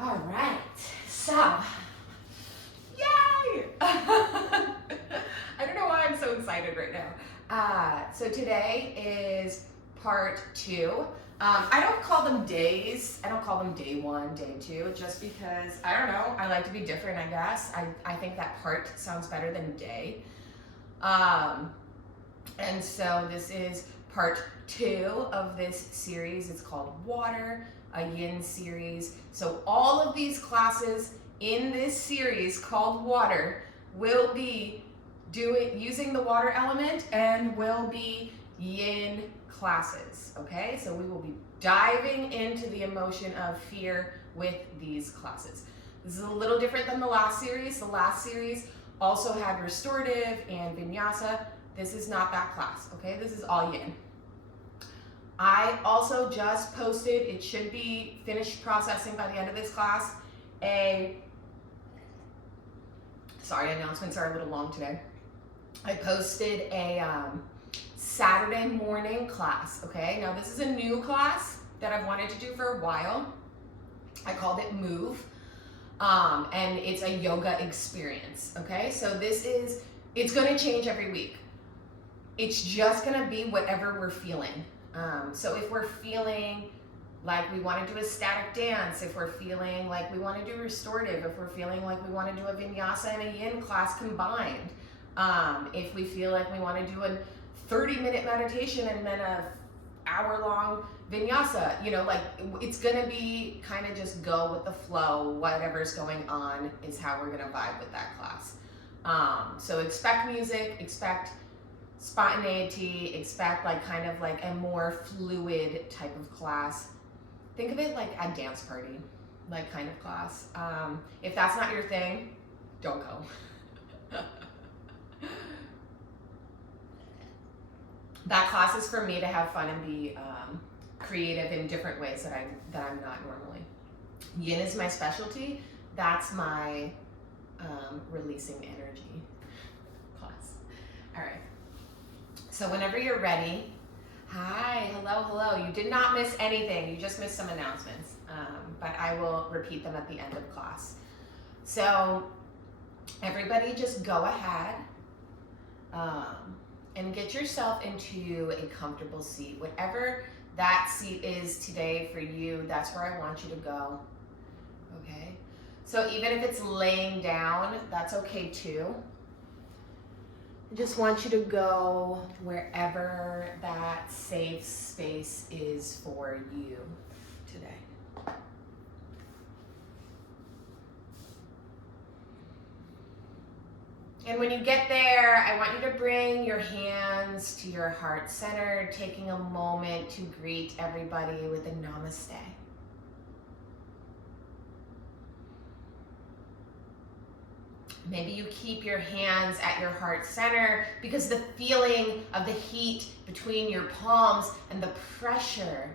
All right, so, yay! I don't know why I'm so excited right now. So today is part 2. I don't call them days. I don't call them day 1, day 2, just because, I don't know, I like to be different, I guess. I think that part sounds better than day. And so this is part 2 of this series. It's called Water, a yin series. So all of these classes in this series called Water will be using the water element and will be yin classes, okay? So we will be diving into the emotion of fear with these classes. This is a little different than the last series. The last series also had restorative and vinyasa. This is not that class, okay? This is all yin. I also just posted, it should be finished processing by the end of this class, sorry, announcements are a little long today. I posted a Saturday morning class, okay? Now this is a new class that I've wanted to do for a while. I called it Move, and it's a yoga experience, okay? So it's gonna change every week. It's just gonna be whatever we're feeling. So if we're feeling like we want to do a static dance, if we're feeling like we want to do restorative, if we're feeling like we want to do a vinyasa and a yin class combined, if we feel like we want to do a 30-minute meditation and then a hour-long vinyasa, like it's gonna be kind of just go with the flow. Whatever's going on is how we're gonna vibe with that class. So expect music, expect spontaneity, expect kind of like a more fluid type of class. Think of it like a dance party, kind of class. If that's not your thing, don't go. That class is for me to have fun and be creative in different ways that I'm not normally. Yin is my specialty. That's my releasing energy class. All right. So whenever you're ready, hi, hello. You did not miss anything. You just missed some announcements, but I will repeat them at the end of class. So everybody just go ahead and get yourself into a comfortable seat. Whatever that seat is today for you, that's where I want you to go, okay? So even if it's laying down, that's okay too. I just want you to go wherever that safe space is for you today. And when you get there, I want you to bring your hands to your heart center, taking a moment to greet everybody with a namaste. Maybe you keep your hands at your heart center because the feeling of the heat between your palms and the pressure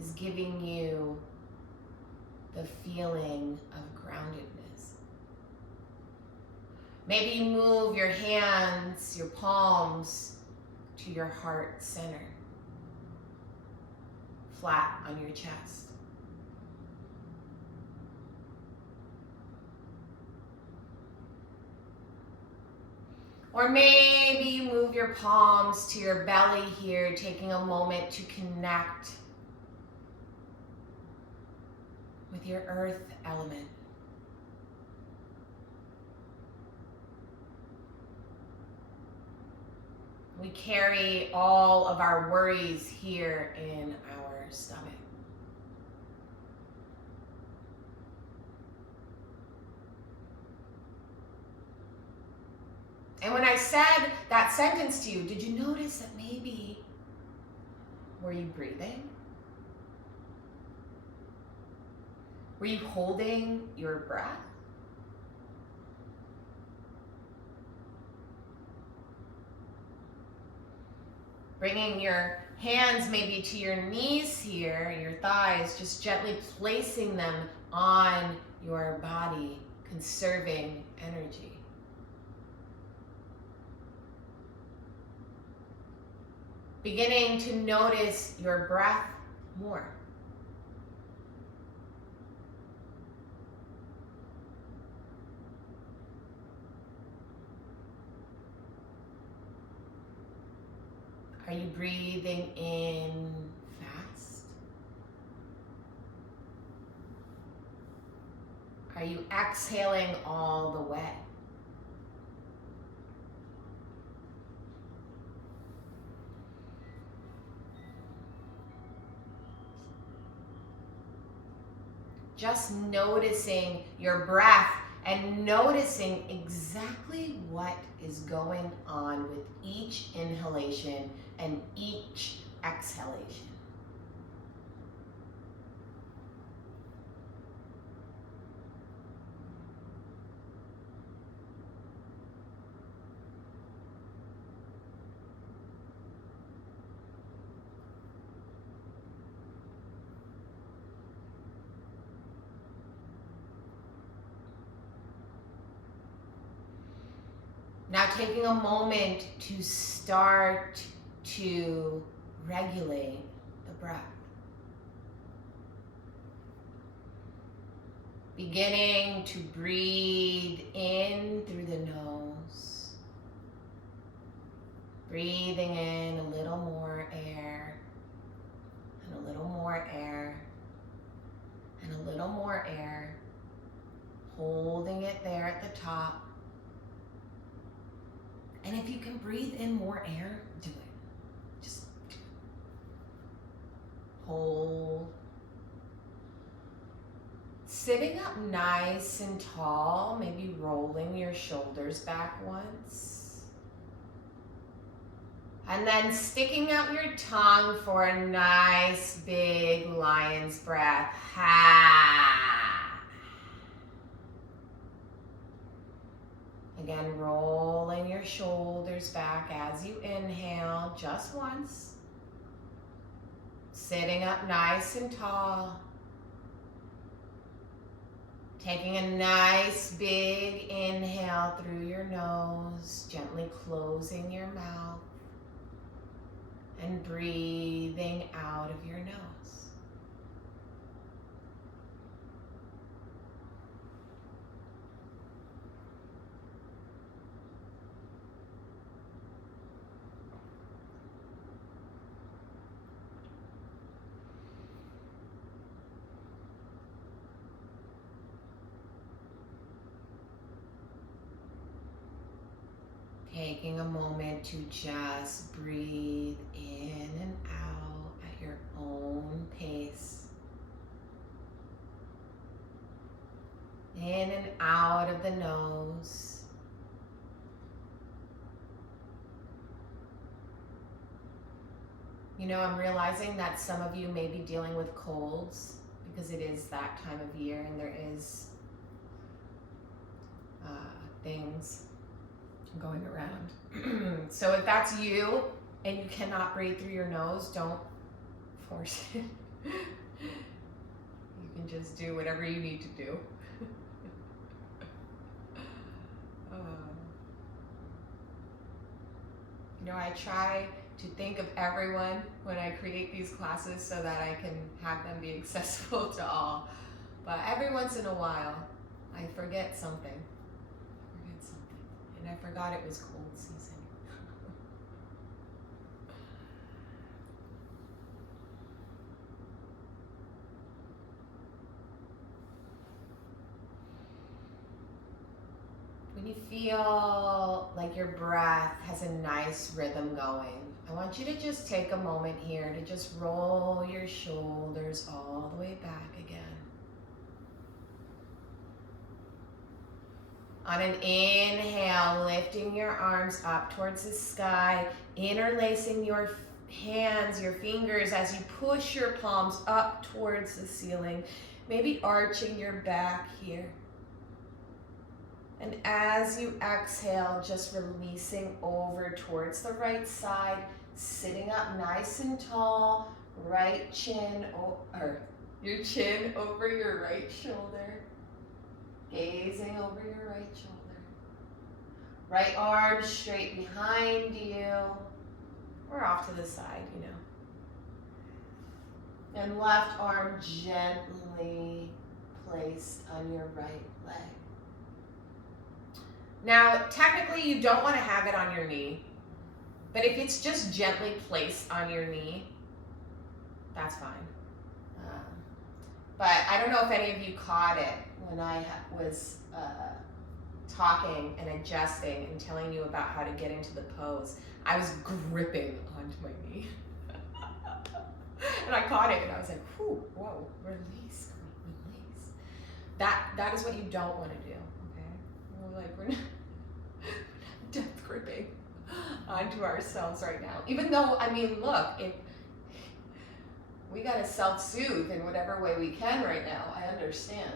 is giving you the feeling of groundedness. Maybe you move your hands, your palms to your heart center, flat on your chest. Or maybe you move your palms to your belly here, taking a moment to connect with your earth element. We carry all of our worries here in our stomach. And when I said that sentence to you, did you notice that maybe, were you breathing? Were you holding your breath? Bringing your hands maybe to your knees here, your thighs, just gently placing them on your body, conserving energy. Beginning to notice your breath more. Are you breathing in fast? Are you exhaling all the way? Just noticing your breath and noticing exactly what is going on with each inhalation and each exhalation. Now taking a moment to start to regulate the breath. Beginning to breathe in through the nose. Breathing in a little more air, and a little more air, and a little more air. Holding it there at the top. And if you can breathe in more air, do it. Just hold. Sitting up nice and tall, maybe rolling your shoulders back once. And then sticking out your tongue for a nice big lion's breath. Again, rolling your shoulders back as you inhale, just once. Sitting up nice and tall. Taking a nice big inhale through your nose, gently closing your mouth. And breathing out of your nose. Taking a moment to just breathe in and out at your own pace. In and out of the nose. You know, I'm realizing that some of you may be dealing with colds because it is that time of year and there is things going around. So if that's you and you cannot breathe through your nose, don't force it. You can just do whatever you need to do. You know, I try to think of everyone when I create these classes so that I can have them be accessible to all. But every once in a while, I forget something. And I forgot it was cold season. When you feel like your breath has a nice rhythm going, I want you to just take a moment here to just roll your shoulders all the way back again. On an inhale, lifting your arms up towards the sky, interlacing your hands, your fingers as you push your palms up towards the ceiling, maybe arching your back here. And as you exhale, just releasing over towards the right side, sitting up nice and tall, right chin, or your chin over your right shoulder. Gazing over your right shoulder. Right arm straight behind you. Or off to the side, you know. And left arm gently placed on your right leg. Now, technically you don't want to have it on your knee. But if it's just gently placed on your knee, that's fine. But I don't know if any of you caught it when I was talking and adjusting and telling you about how to get into the pose. I was gripping onto my knee. And I caught it and I was like, whew, whoa, release. That is what you don't want to do, okay? We're not death gripping onto ourselves right now. Even though, I mean, look, we got to self-soothe in whatever way we can right now. I understand.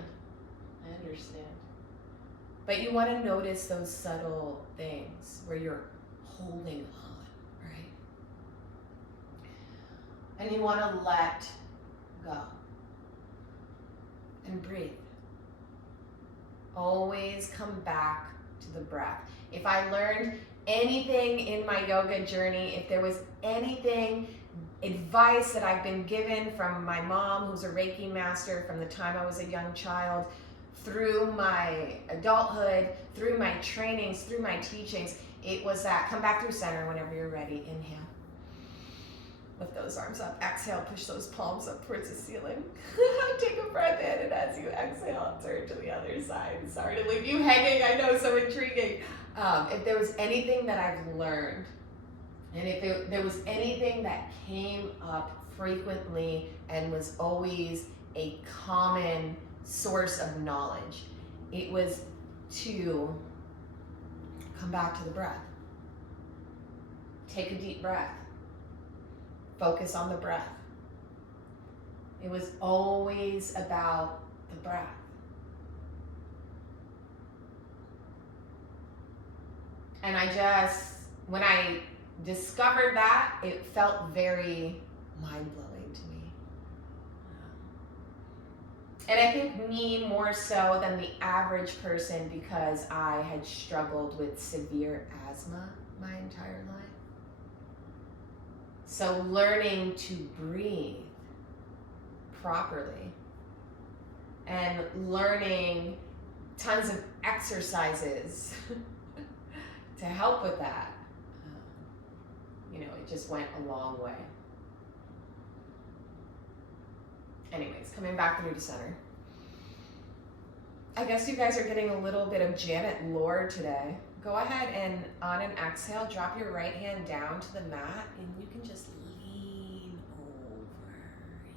But you want to notice those subtle things where you're holding on, right? And you want to let go and breathe. Always come back to the breath. If I learned anything in my yoga journey, if there was anything, advice that I've been given from my mom, who's a Reiki master from the time I was a young child, through my adulthood, through my trainings, through my teachings, it was that come back through center whenever you're ready. Inhale. Lift those arms up. Exhale, push those palms up towards the ceiling. Take a breath in, and as you exhale, turn to the other side. Sorry to leave you hanging. I know, so intriguing. If there was anything that I've learned, and if there was anything that came up frequently and was always a common source of knowledge, it was to come back to the breath. Take a deep breath. Focus on the breath. It was always about the breath. And when I discovered that, it felt very mind-blowing to me. And I think me more so than the average person, because I had struggled with severe asthma my entire life. So learning to breathe properly and learning tons of exercises to help with that, it just went a long way. Anyways, coming back through to center. I guess you guys are getting a little bit of Janet lore today. Go ahead and on an exhale, drop your right hand down to the mat and you can just lean over.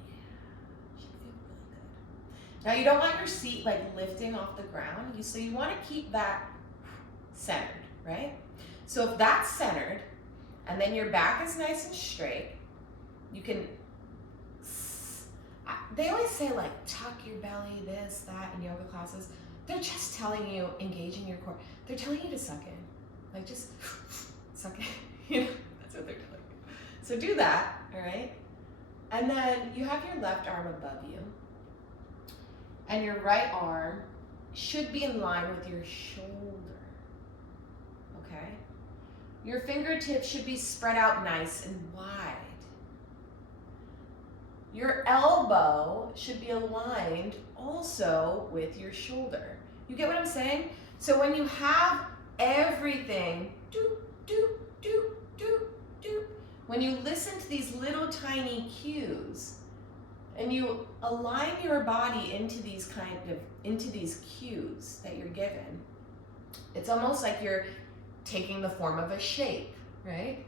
Yeah, should feel really good. Now you don't want your seat like lifting off the ground. So you want to keep that centered, right? So if that's centered and then your back is nice and straight, you can, they always say like tuck your belly, this, that in yoga classes. They're just telling you, engaging your core. They're telling you to suck in. Like just suck in. That's what they're telling you. So do that, all right? And then you have your left arm above you. And your right arm should be in line with your shoulder, okay? Your fingertips should be spread out nice and wide. Your elbow should be aligned also with your shoulder. You get what I'm saying? So when you have everything, doop, doop, doop, doop, doop, when you listen to these little tiny cues and you align your body into these cues that you're given, it's almost like you're taking the form of a shape, right?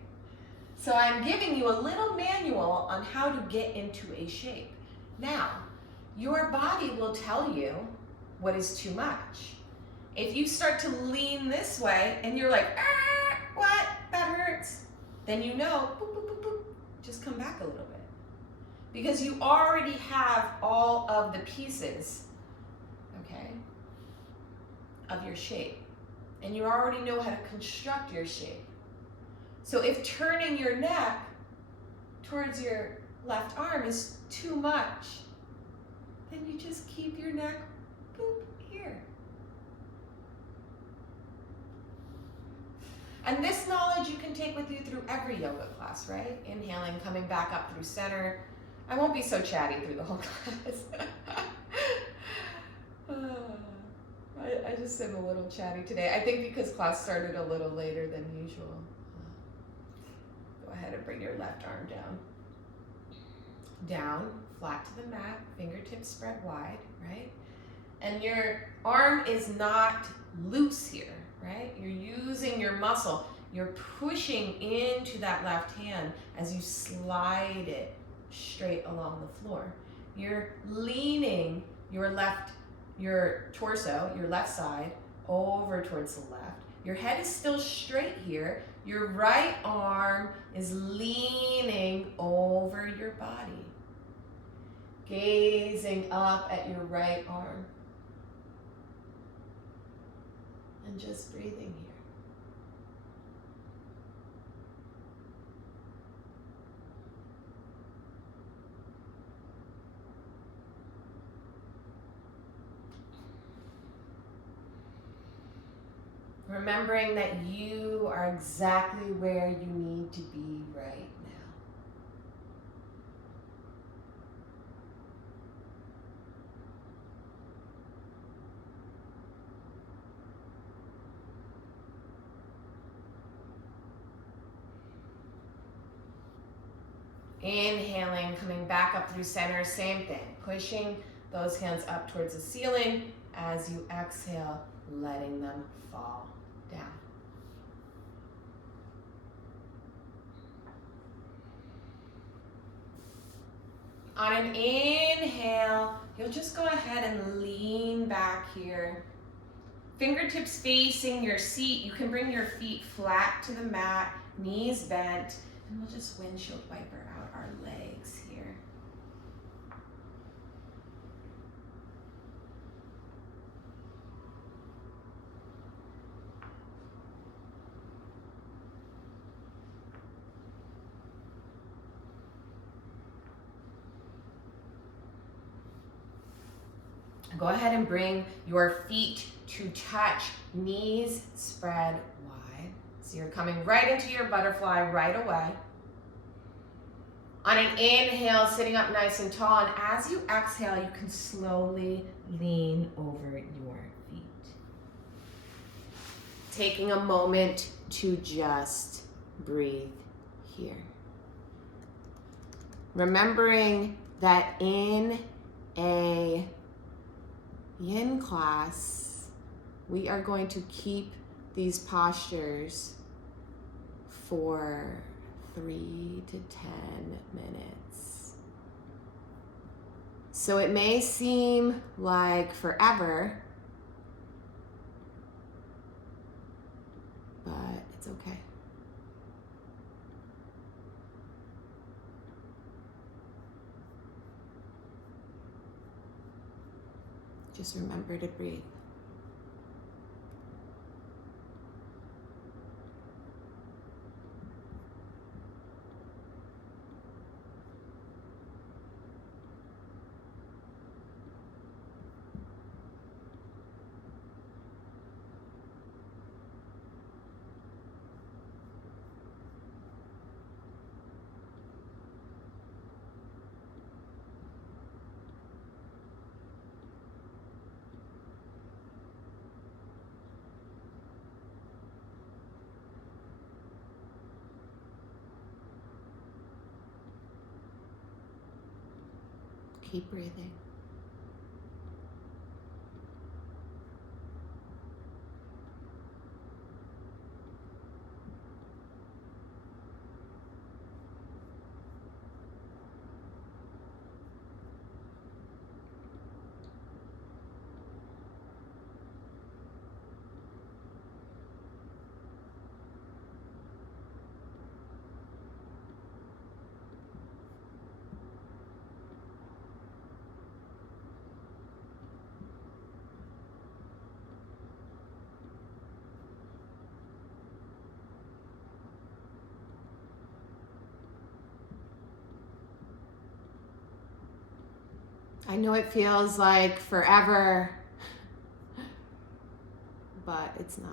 So I'm giving you a little manual on how to get into a shape. Now, your body will tell you what is too much. If you start to lean this way and you're like, what? That hurts. Then you know, boop, boop, boop, boop, just come back a little bit. Because you already have all of the pieces, okay, of your shape. And you already know how to construct your shape. So if turning your neck towards your left arm is too much, then you just keep your neck, boop, here. And this knowledge you can take with you through every yoga class, right? Inhaling, coming back up through center. I won't be so chatty through the whole class. I just am a little chatty today. I think because class started a little later than usual. Go ahead and bring your left arm down. Down, flat to the mat, fingertips spread wide, right? And your arm is not loose here, right? You're using your muscle. You're pushing into that left hand as you slide it straight along the floor. You're leaning your torso, your left side, over towards the left. Your head is still straight here. Your right arm is leaning over your body. Gazing up at your right arm. And just breathing here. Remembering that you are exactly where you need to be right now. Inhaling, coming back up through center, same thing. Pushing those hands up towards the ceiling. As you exhale, letting them fall down. On an inhale, you'll just go ahead and lean back here. Fingertips facing your seat. You can bring your feet flat to the mat, knees bent, and we'll just windshield wiper out our legs here. Go ahead and bring your feet to touch, knees spread wide. So you're coming right into your butterfly right away. On an inhale, sitting up nice and tall, and as you exhale, you can slowly lean over your feet. Taking a moment to just breathe here. Remembering that in a yin class, we are going to keep these postures for 3 to 10 minutes. So it may seem like forever, but it's okay. Just remember to breathe. Keep breathing. I know it feels like forever, but it's not.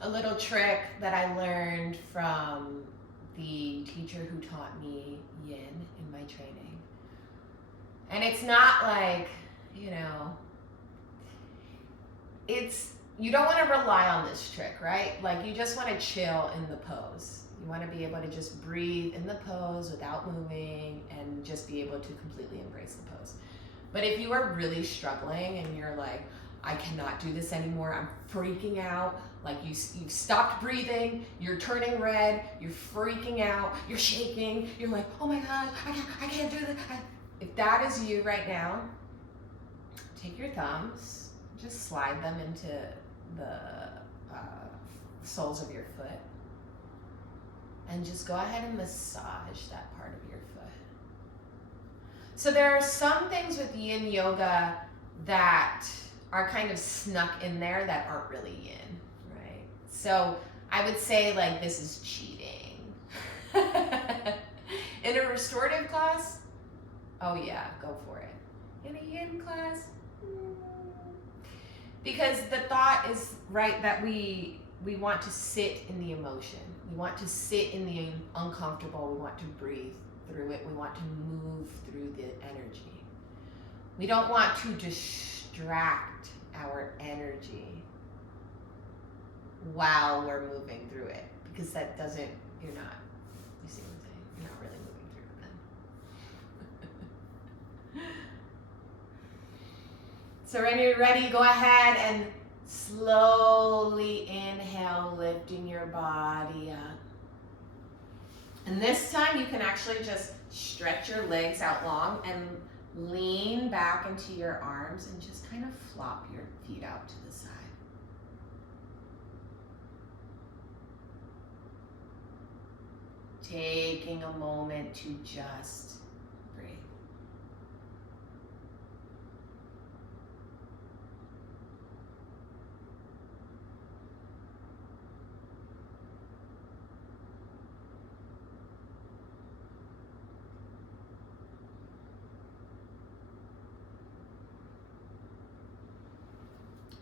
a little trick that I learned from the teacher who taught me yin in my training. And it's not like, you know, you don't want to rely on this trick, right? Like you just want to chill in the pose. You want to be able to just breathe in the pose without moving and just be able to completely embrace the pose. But if you are really struggling and you're like, I cannot do this anymore, I'm freaking out, like you've stopped breathing, you're turning red, you're freaking out, you're shaking, you're like, oh my God, I can't do this. If that is you right now, take your thumbs, just slide them into the soles of your foot, and just go ahead and massage that part of your foot. So there are some things with yin yoga that are kind of snuck in there that aren't really yin, right? So I would say like this is cheating. In a restorative class, oh yeah, go for it. In a yin class, because the thought is, right, that we want to sit in the emotion. We want to sit in the uncomfortable. We want to breathe through it. We want to move through the energy. We don't want to distract our energy while we're moving through it, because that doesn't, you see what I'm saying? You're not really moving through it then. So when you're ready, go ahead and slowly inhale, lifting your body up. And this time you can actually just stretch your legs out long and lean back into your arms and just kind of flop your feet out to the side. Taking a moment to just breathe.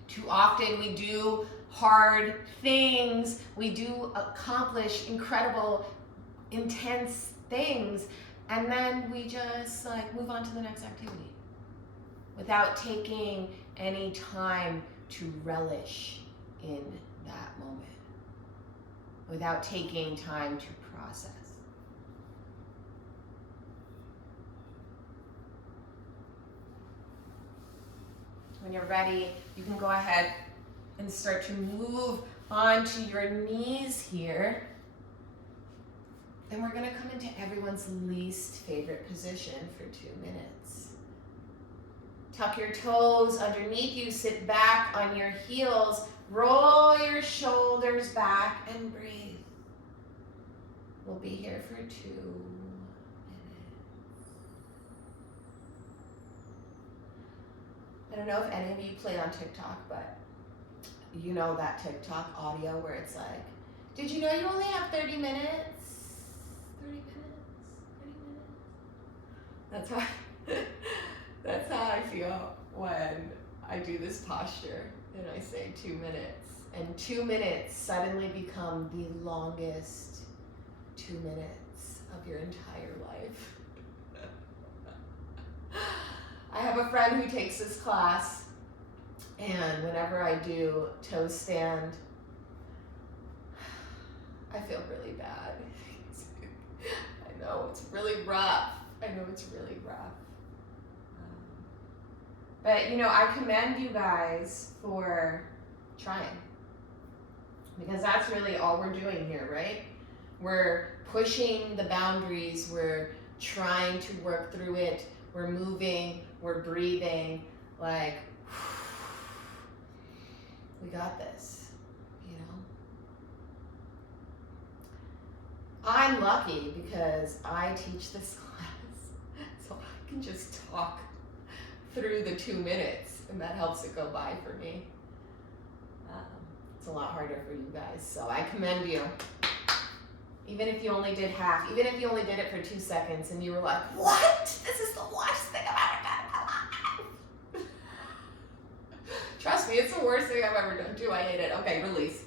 Too often we do hard things, we do accomplish incredible, intense things, and then we just like move on to the next activity without taking any time to relish in that moment, without taking time to process. When you're ready, you can go ahead and start to move onto your knees here. Then we're gonna come into everyone's least favorite position for 2 minutes. Tuck your toes underneath you, sit back on your heels, roll your shoulders back and breathe. We'll be here for 2 minutes. I don't know if any of you play on TikTok, but you know that TikTok audio where it's like, did you know you only have 30 minutes? 30 minutes, 30 minutes. That's how I feel when I do this posture and I say 2 minutes. And 2 minutes suddenly become the longest 2 minutes of your entire life. I have a friend who takes this class, and whenever I do toe stand, I feel really bad. I know it's really rough. But you know, I commend you guys for trying, because that's really all we're doing here, right? We're pushing the boundaries, we're trying to work through it, we're moving, we're breathing, like, we got this, you know? I'm lucky because I teach this class, so I can just talk through the 2 minutes, and that helps it go by for me. It's a lot harder for you guys, so I commend you. Even if you only did half, even if you only did it for 2 seconds and you were like, what? This is the worst thing I've ever done in my life. Trust me, it's the worst thing I've ever done too. I hate it. Okay, release.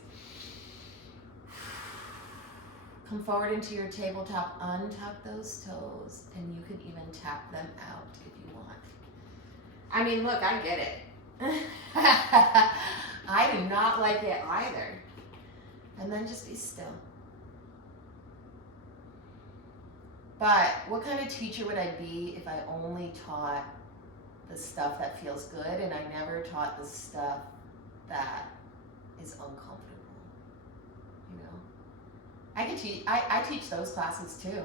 Come forward into your tabletop, untuck those toes, and you can even tap them out if you want. I mean, look, I get it. I do not like it either. And then just be still. But what kind of teacher would I be if I only taught the stuff that feels good and I never taught the stuff that is uncomfortable? You know? I teach those classes too.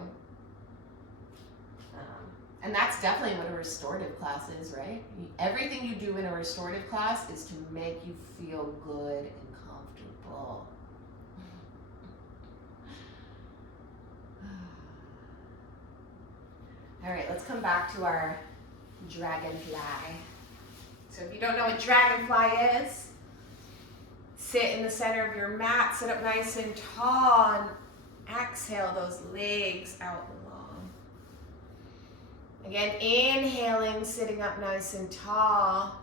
And that's definitely what a restorative class is, right? Everything you do in a restorative class is to make you feel good and comfortable. All right, let's come back to our dragonfly. So if you don't know what dragonfly is, sit in the center of your mat, sit up nice and tall, and exhale those legs out long. Again, inhaling, sitting up nice and tall,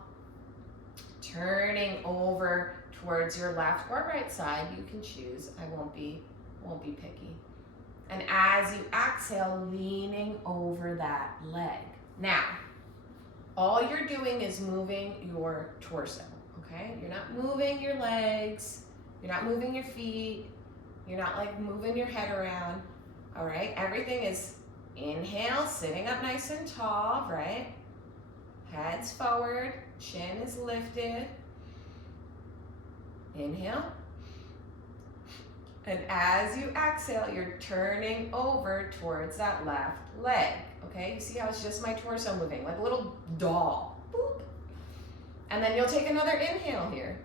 turning over towards your left or right side. You can choose. I won't be picky. And as you exhale, leaning over that leg. Now, all you're doing is moving your torso, okay? You're not moving your legs. You're not moving your feet. You're not like moving your head around, all right? Everything is inhale, sitting up nice and tall, right? Head's forward, chin is lifted. Inhale. And as you exhale, you're turning over towards that left leg, okay? You see how it's just my torso moving, like a little doll. Boop. And then you'll take another inhale here.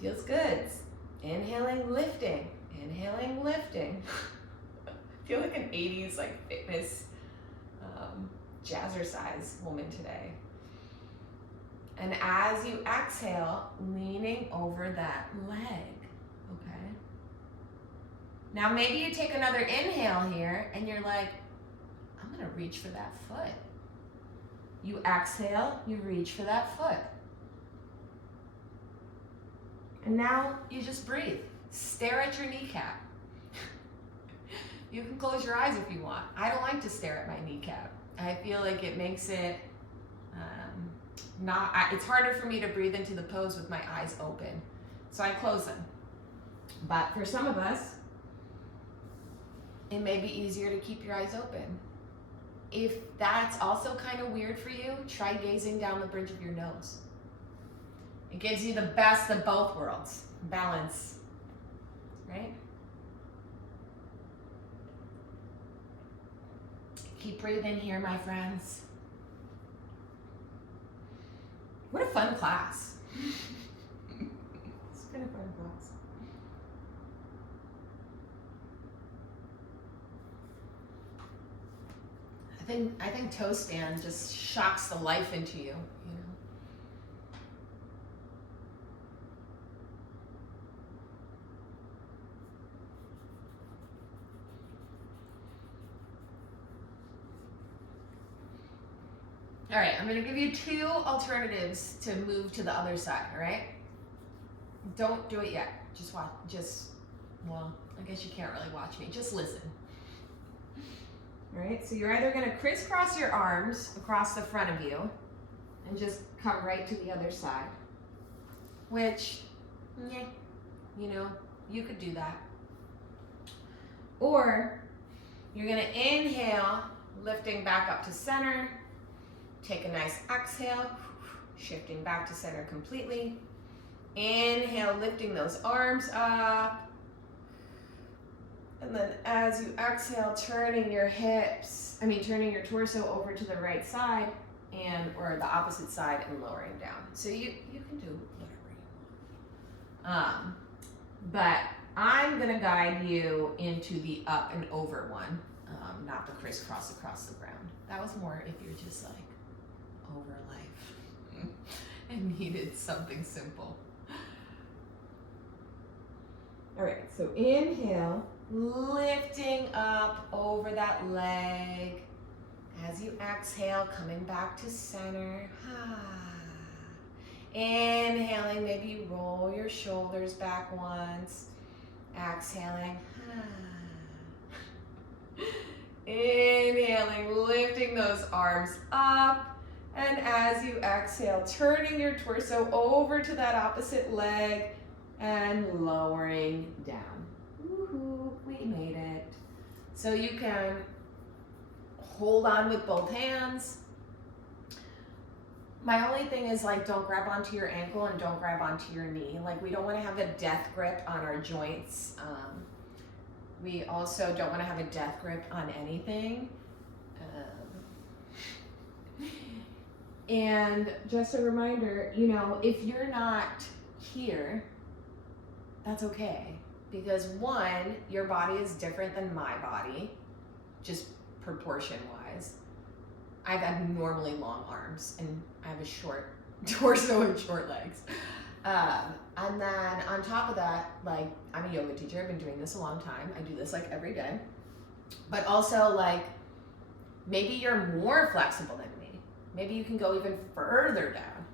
Feels good. Inhaling, lifting. Inhaling, lifting. I feel like an 80s like fitness jazzercise woman today. And as you exhale, leaning over that leg. Okay. Now maybe you take another inhale here and you're like, I'm gonna reach for that foot. You exhale, you reach for that foot. And now you just breathe. Stare at your kneecap. You can close your eyes if you want. I don't like to stare at my kneecap. I feel like it makes it it's harder for me to breathe into the pose with my eyes open. So I close them. But for some of us, it may be easier to keep your eyes open. If that's also kind of weird for you, try gazing down the bridge of your nose. It gives you the best of both worlds. Balance, right? Keep breathing here, my friends. What a fun class. It's been a fun class. I think toe stand just shocks the life into you, you know. All right, I'm gonna give you two alternatives to move to the other side, all right? Don't do it yet. Just watch, well, I guess you can't really watch me. Just listen. All right, so you're either gonna crisscross your arms across the front of you and just come right to the other side, which, you know, you could do that. Or you're gonna inhale, lifting back up to center, take a nice exhale, shifting back to center completely. Inhale, lifting those arms up. And then as you exhale, turning your torso over to the right side or the opposite side and lowering down. So you can do whatever you want. But I'm gonna guide you into the up and over one, not the crisscross across the ground. That was more if you're just like over life and needed something simple. All right, so inhale, lifting up over that leg. As you exhale, coming back to center. Inhaling, maybe you roll your shoulders back once. Exhaling. Inhaling, lifting those arms up. And as you exhale, turning your torso over to that opposite leg and lowering down. Woohoo, we made it. So you can hold on with both hands. My only thing is, like, don't grab onto your ankle and don't grab onto your knee. Like, we don't want to have a death grip on our joints. We also don't want to have a death grip on anything. And just a reminder, you know, if you're not here, that's okay. Because one, your body is different than my body, just proportion-wise. I have abnormally long arms and I have a short torso and short legs. And then on top of that, like, I'm a yoga teacher. I've been doing this a long time. I do this like every day. But also, like, maybe you're more flexible than me. Maybe you can go even further down.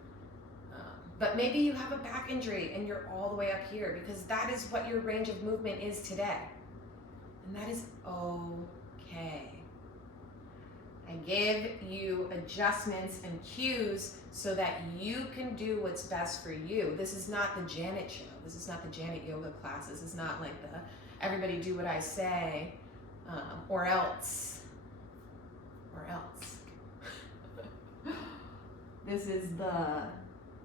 But maybe you have a back injury and you're all the way up here, because that is what your range of movement is today. And that is okay. I give you adjustments and cues so that you can do what's best for you. This is not the Janet show. This is not the Janet yoga class. This is not like the everybody do what I say, or else. This is the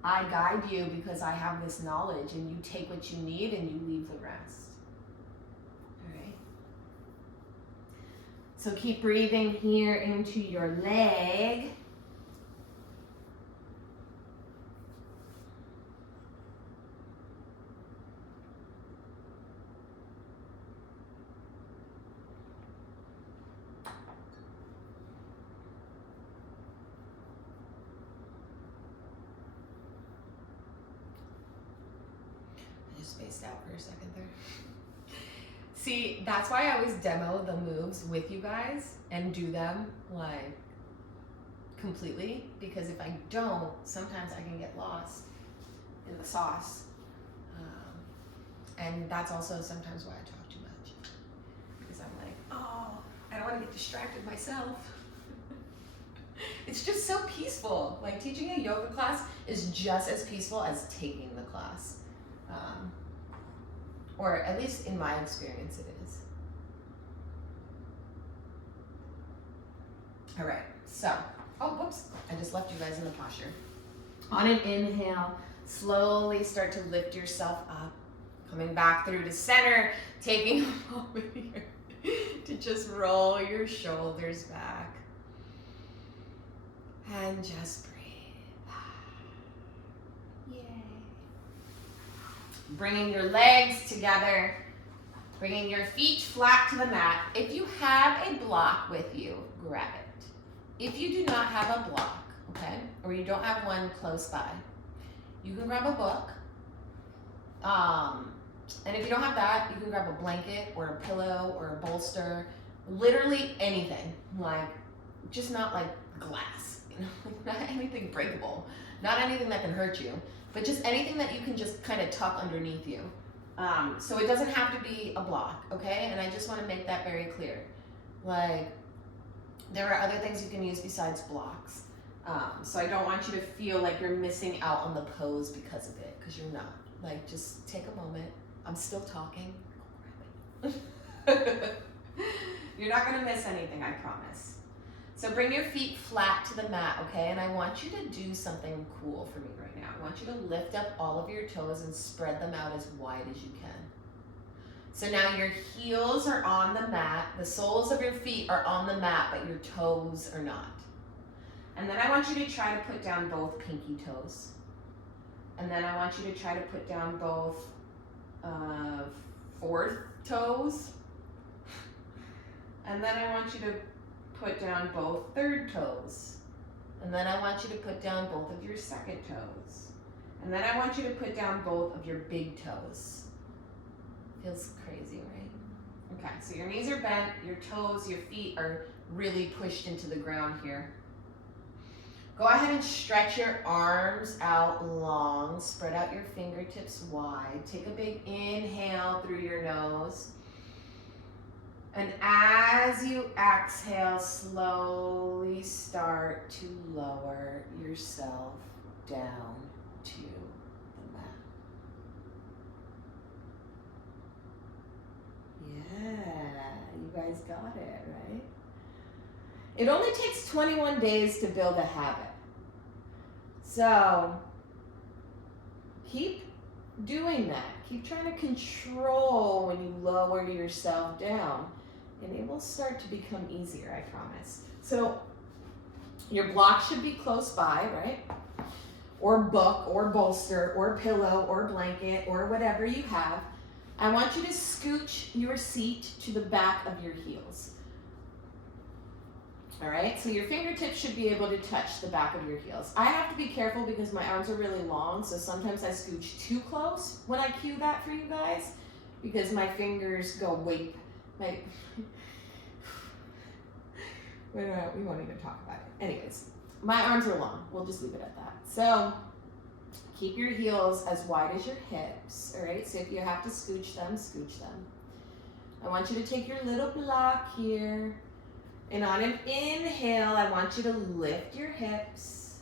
I guide you because I have this knowledge, and you take what you need and you leave the rest. All right. So keep breathing here into your leg. Spaced out for a second there. See, that's why I always demo the moves with you guys and do them like completely, because if I don't, sometimes I can get lost in the sauce. And that's also sometimes why I talk too much, because I'm like, oh, I don't want to get distracted myself. It's just so peaceful. Like, teaching a yoga class is just as peaceful as taking the class. Or at least in my experience, it is. All right, so, oh, whoops, I just left you guys in the posture. On an inhale, slowly start to lift yourself up, coming back through to center, taking a moment here to just roll your shoulders back. And just breathe. Bringing your legs together, bringing your feet flat to the mat. If you have a block with you, grab it. If you do not have a block, okay, or you don't have one close by, you can grab a book. And if you don't have that, you can grab a blanket or a pillow or a bolster, literally anything, like, just not like glass, you know, not anything breakable, not anything that can hurt you. But just anything that you can just kind of tuck underneath you. So it doesn't have to be a block, okay? And I just want to make that very clear. Like, there are other things you can use besides blocks. So I don't want you to feel like you're missing out on the pose because of it, because you're not. Like, just take a moment. I'm still talking. You're not going to miss anything, I promise. So bring your feet flat to the mat, okay? And I want you to do something cool for me right now. I want you to lift up all of your toes and spread them out as wide as you can. So now your heels are on the mat, the soles of your feet are on the mat, but your toes are not. And then I want you to try to put down both pinky toes. And then I want you to try to put down both fourth toes. And then I want you to put down both third toes. And then I want you to put down both of your second toes. And then I want you to put down both of your big toes. Feels crazy, right? Okay, so your knees are bent, your toes, your feet are really pushed into the ground here. Go ahead and stretch your arms out long. Spread out your fingertips wide. Take a big inhale through your nose. And as you exhale, slowly start to lower yourself down to the mat. Yeah, you guys got it, right? It only takes 21 days to build a habit. So keep doing that. Keep trying to control when you lower yourself down, and it will start to become easier, I promise. So your block should be close by, right? Or book, or bolster, or pillow, or blanket, or whatever you have. I want you to scooch your seat to the back of your heels. All right, so your fingertips should be able to touch the back of your heels. I have to be careful because my arms are really long, so sometimes I scooch too close when I cue that for you guys, because my fingers go way, like, we won't even talk about it. Anyways, my arms are long. We'll just leave it at that. So keep your heels as wide as your hips, all right? So if you have to scooch them, scooch them. I want you to take your little block here. And on an inhale, I want you to lift your hips.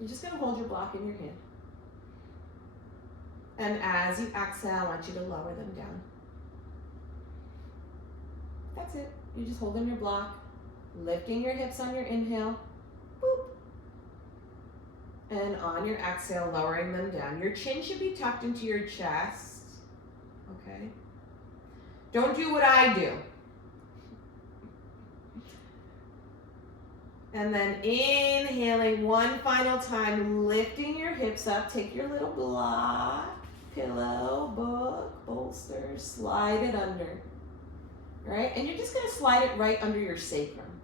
You're just gonna hold your block in your hand. And as you exhale, I want you to lower them down. That's it. You're just holding your block, lifting your hips on your inhale. Boop. And on your exhale, lowering them down. Your chin should be tucked into your chest, okay? Don't do what I do. And then inhaling one final time, lifting your hips up. Take your little block, pillow, book, bolster, slide it under, right? And you're just gonna slide it right under your sacrum.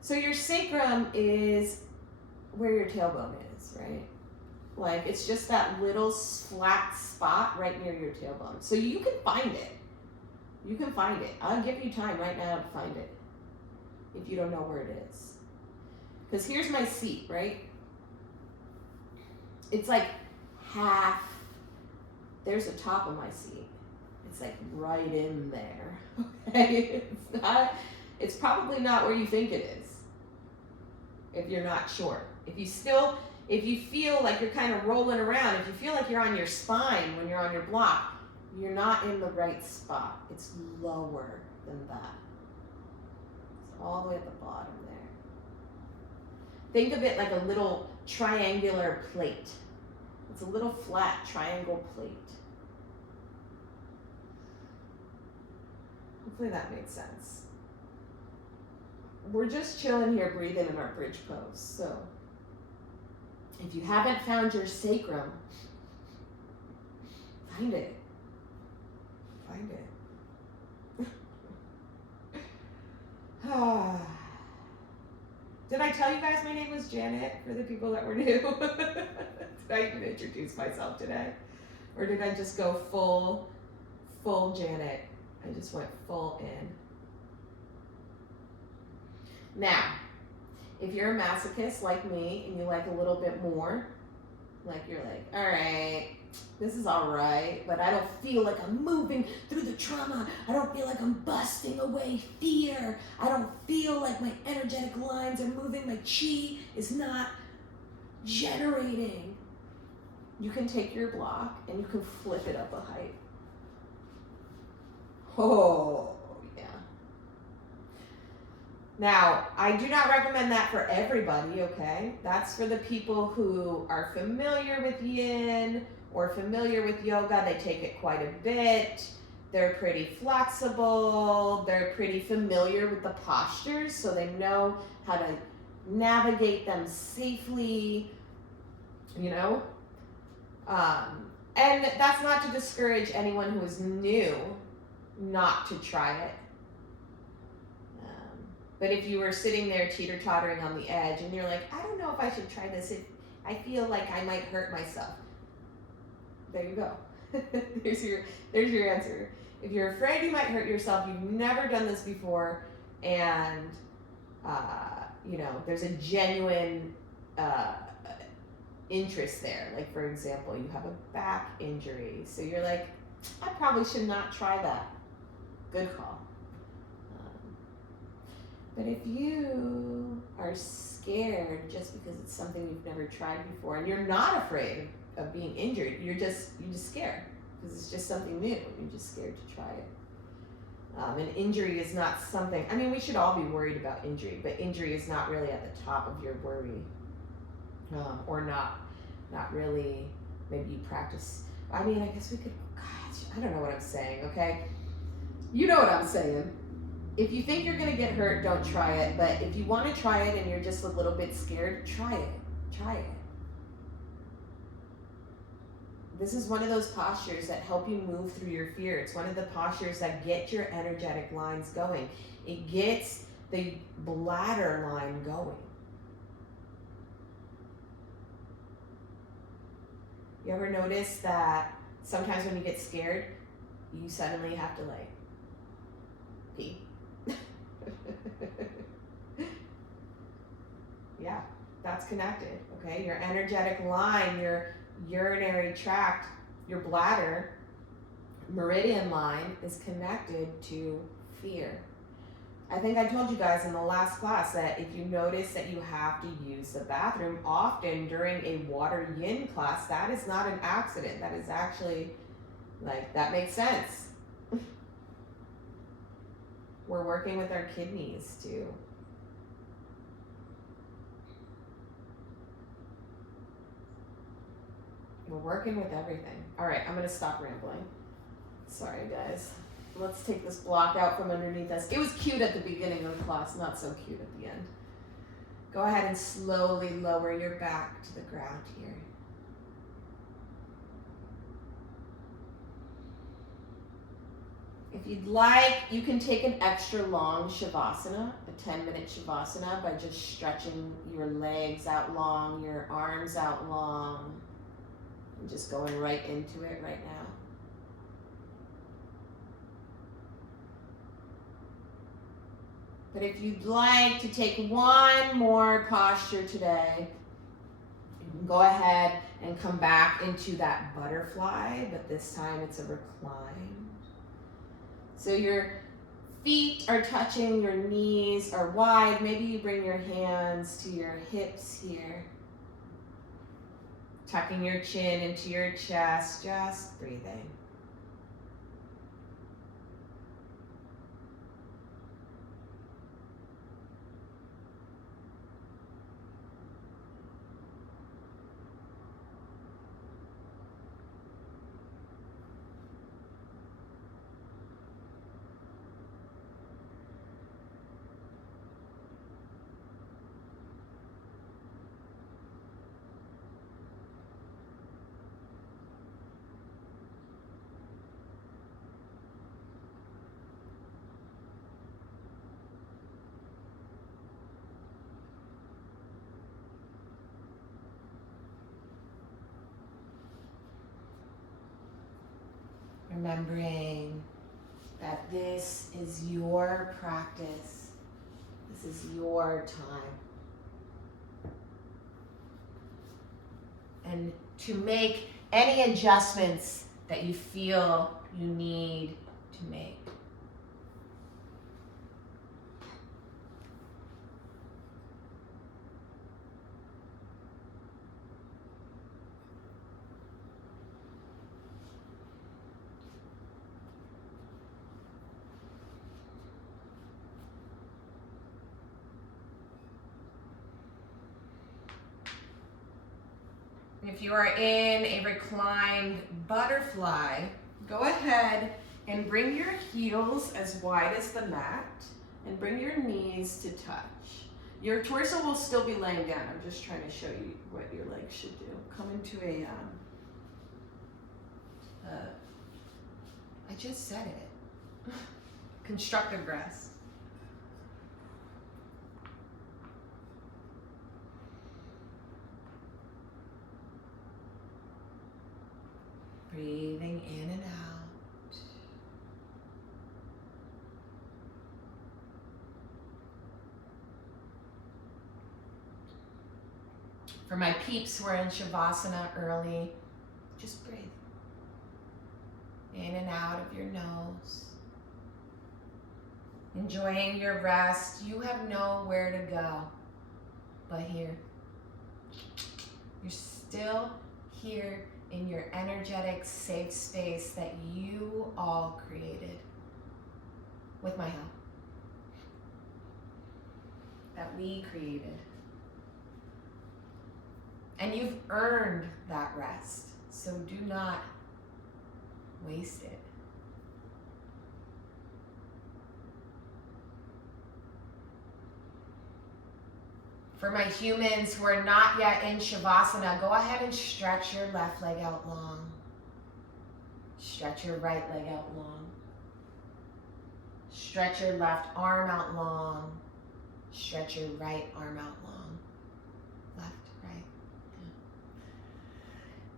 So your sacrum is where your tailbone is, right? Like, it's just that little flat spot right near your tailbone. So you can find it. You can find it. I'll give you time right now to find it if you don't know where it is. Because here's my seat, right? It's like half, there's the top of my seat. It's like right in there, okay? It's probably not where you think it is, if you're not sure. If you feel like you're kind of rolling around, if you feel like you're on your spine when you're on your block, you're not in the right spot. It's lower than that. It's all the way at the bottom there. Think of it like a little triangular plate. It's a little flat triangle plate. Hopefully that made sense. We're just chilling here, breathing in our bridge pose. So if you haven't found your sacrum, find it. Find it. Did I tell you guys my name was Janet for the people that were new? Did I even introduce myself today? Or did I just go full Janet? I just went full in. Now, if you're a masochist like me and you like a little bit more, like you're like, all right, this is all right, but I don't feel like I'm moving through the trauma. I don't feel like I'm busting away fear. I don't feel like my energetic lines are moving. My chi is not generating. You can take your block and you can flip it up a height. Oh, yeah. Now, I do not recommend that for everybody, okay? That's for the people who are familiar with yin or familiar with yoga. They take it quite a bit. They're pretty flexible. They're pretty familiar with the postures, so they know how to navigate them safely, you know? And that's not to discourage anyone who is new not to try it. But if you were sitting there teeter-tottering on the edge and you're like, I don't know if I should try this, I feel like I might hurt myself. There you go. there's your answer. If you're afraid you might hurt yourself, you've never done this before, and you know, there's a genuine interest there. Like, for example, you have a back injury, so you're like, I probably should not try that. Good call. But if you are scared just because it's something you've never tried before, and you're not afraid of being injured, you're just scared because it's just something new. You're just scared to try it. And injury is not something, I mean, we should all be worried about injury, but injury is not really at the top of your worry. Or not really. Maybe you practice. I mean, I guess we could, gosh, I don't know what I'm saying, okay? You know what I'm saying. If you think you're gonna get hurt, don't try it. But if you wanna try it and you're just a little bit scared, try it. Try it. This is one of those postures that help you move through your fear. It's one of the postures that get your energetic lines going. It gets the bladder line going. You ever notice that sometimes when you get scared, you suddenly have to like pee? Yeah, that's connected, okay? Your energetic line, your urinary tract, your bladder, meridian line is connected to fear. I think I told you guys in the last class that if you notice that you have to use the bathroom often during a water yin class, that is not an accident. That is actually, like, that makes sense. We're working with our kidneys too. We're working with everything. All right, I'm gonna stop rambling. Sorry, guys. Let's take this block out from underneath us. It was cute at the beginning of the class, not so cute at the end. Go ahead and slowly lower your back to the ground here. If you'd like, you can take an extra long shavasana, a 10-minute shavasana, by just stretching your legs out long, your arms out long, and just going right into it right now. But if you'd like to take one more posture today, you can go ahead and come back into that butterfly, but this time it's a recline. So your feet are touching, your knees are wide. Maybe you bring your hands to your hips here. Tucking your chin into your chest, just breathing. Remembering that this is your practice. This is your time. And to make any adjustments that you feel you need to make. If you are in a reclined butterfly, go ahead and bring your heels as wide as the mat and bring your knees to touch. Your torso will still be laying down. I'm just trying to show you what your legs should do. Come into a, I just said it. Constructive rest. Breathing in and out. For my peeps who are in Shavasana early, just breathe. In and out of your nose. Enjoying your rest. You have nowhere to go but here. You're still here in your energetic, safe space that you all created with my help. That we created. And you've earned that rest, so do not waste it. For my humans who are not yet in Shavasana, go ahead and stretch your left leg out long. Stretch your right leg out long. Stretch your left arm out long. Stretch your right arm out long. Left, right. Yeah.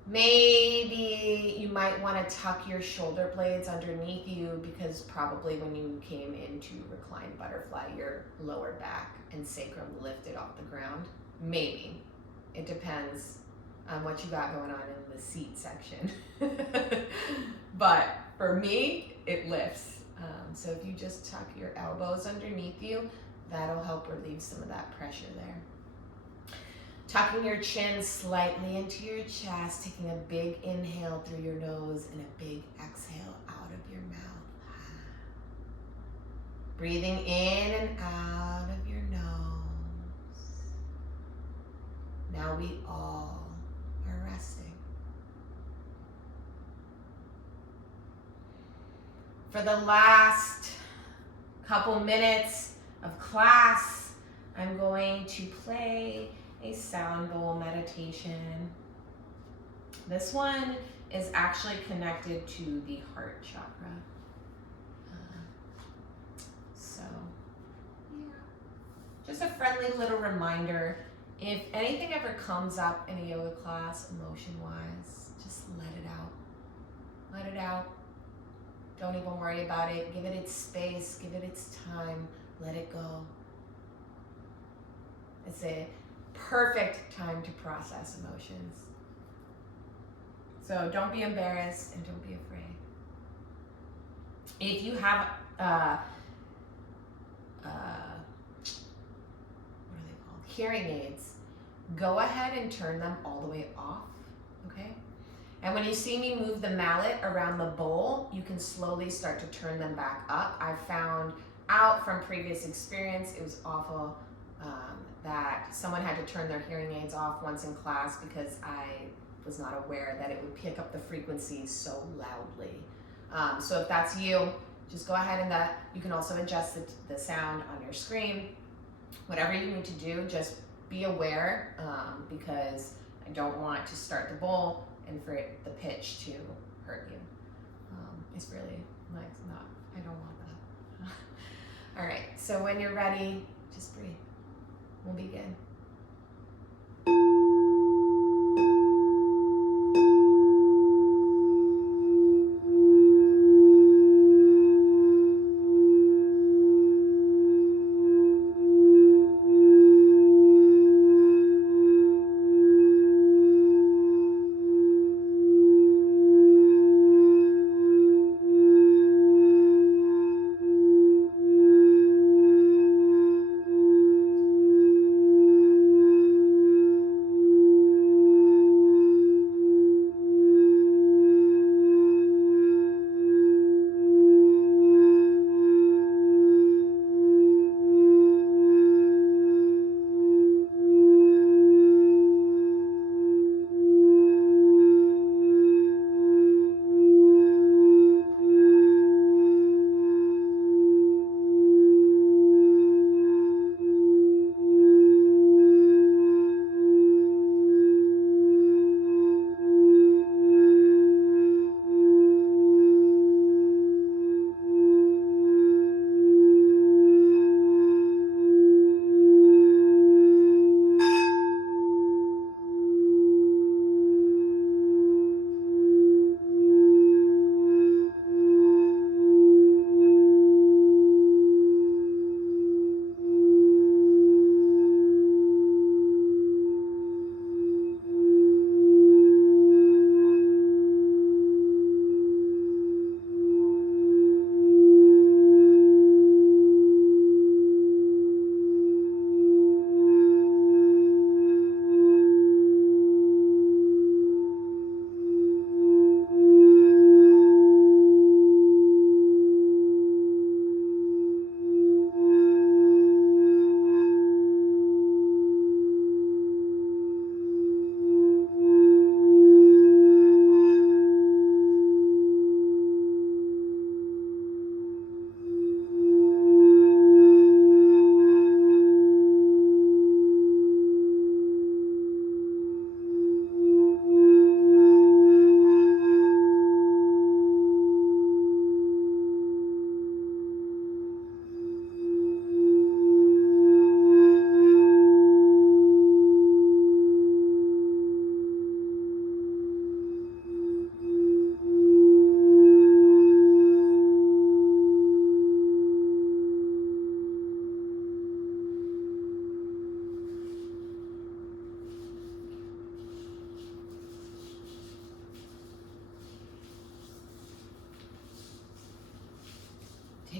Maybe you might want to tuck your shoulder blades underneath you because probably when you came into reclined butterfly, your lower back and sacrum lifted off the ground. Maybe. It depends on what you got going on in the seat section. But for me, it lifts. So if you just tuck your elbows underneath you, that'll help relieve some of that pressure there. Tucking your chin slightly into your chest, taking a big inhale through your nose and a big exhale out of your mouth. Breathing in and out of your nose. Now we all are resting. For the last couple minutes of class, I'm going to play a sound bowl meditation. This one is actually connected to the heart chakra. So, yeah. Just a friendly little reminder, if anything ever comes up in a yoga class, emotion-wise, just let it out. Let it out. Don't even worry about it. Give it its space. Give it its time. Let it go. It's a perfect time to process emotions. So don't be embarrassed and don't be afraid. If you have, what are they called? Hearing aids, go ahead and turn them all the way off, okay? And when you see me move the mallet around the bowl, you can slowly start to turn them back up. I found out from previous experience, it was awful that someone had to turn their hearing aids off once in class because I was not aware that it would pick up the frequency so loudly. So if that's you, just go ahead and you can also adjust the sound on your screen. Whatever you need to do, just be aware because I don't want to start the bowl and for the pitch to hurt you. It's really not, I don't want that. All right, so when you're ready, just breathe. We'll begin.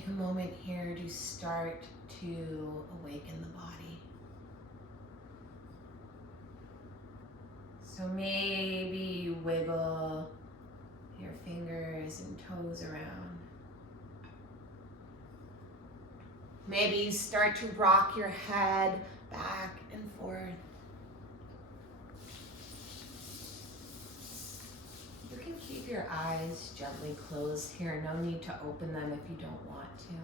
a moment here to start to awaken the body. So maybe you wiggle your fingers and toes around. Maybe you start to rock your head back and forth. You can keep your eyes gently closed here. No need to open them if you don't want to.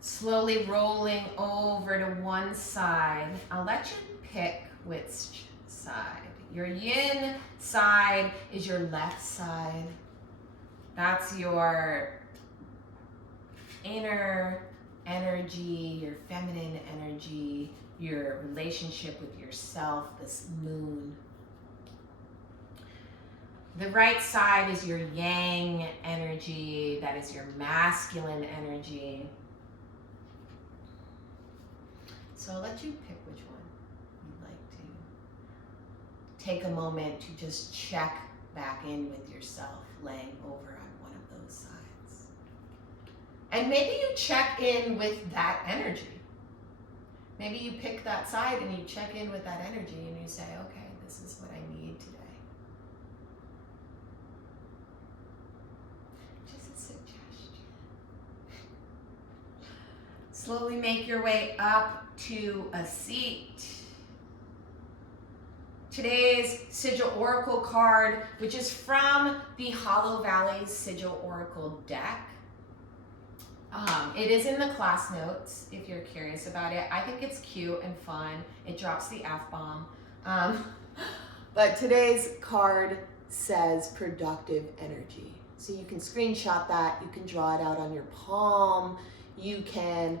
Slowly rolling over to one side. I'll let you pick which side. Your yin side is your left side. That's your inner energy, your feminine energy, your relationship with yourself, this moon. The right side is your yang energy, that is your masculine energy. So I'll let you pick which one you'd like to. Take a moment to just check back in with yourself, laying over on one of those sides. And maybe you check in with that energy. Maybe you pick that side and you check in with that energy and you say, okay, this is what I need today. Just a suggestion. Slowly make your way up to a seat. Today's Sigil Oracle card, which is from the Hollow Valley's Sigil Oracle deck. It is in the class notes if you're curious about it. I think it's cute and fun. It drops the F-bomb. But today's card says productive energy. So you can screenshot that. You can draw it out on your palm. You can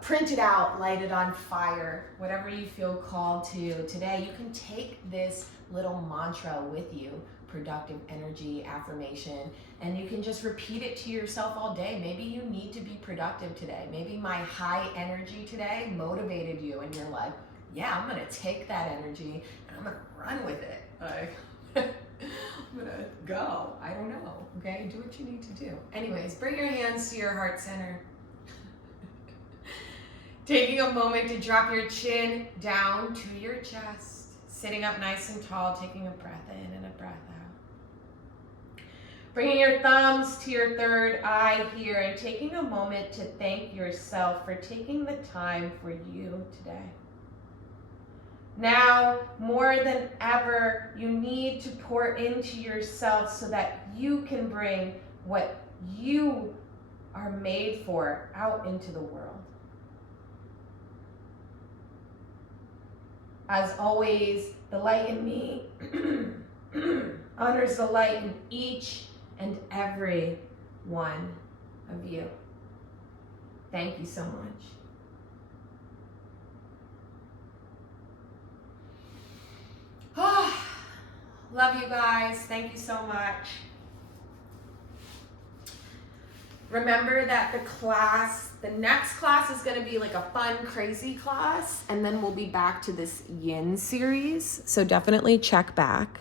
print it out, light it on fire, whatever you feel called to today. You can take this little mantra with you, productive energy affirmation, and you can just repeat it to yourself all day. Maybe you need to be productive today. Maybe my high energy today motivated you and you're like, yeah, I'm gonna take that energy and I'm gonna run with it. Like, I'm gonna go. I don't know, okay? Do what you need to do. Anyways, bring your hands to your heart center. Taking a moment to drop your chin down to your chest. Sitting up nice and tall, taking a breath in and a breath out. Bringing your thumbs to your third eye here and taking a moment to thank yourself for taking the time for you today. Now, more than ever, you need to pour into yourself so that you can bring what you are made for out into the world. As always, the light in me honors the light in each and every one of you. Thank you so much. Love you guys. Thank you so much. Remember that the next class is going to be like a fun, crazy class, and then we'll be back to this yin series. So definitely check back.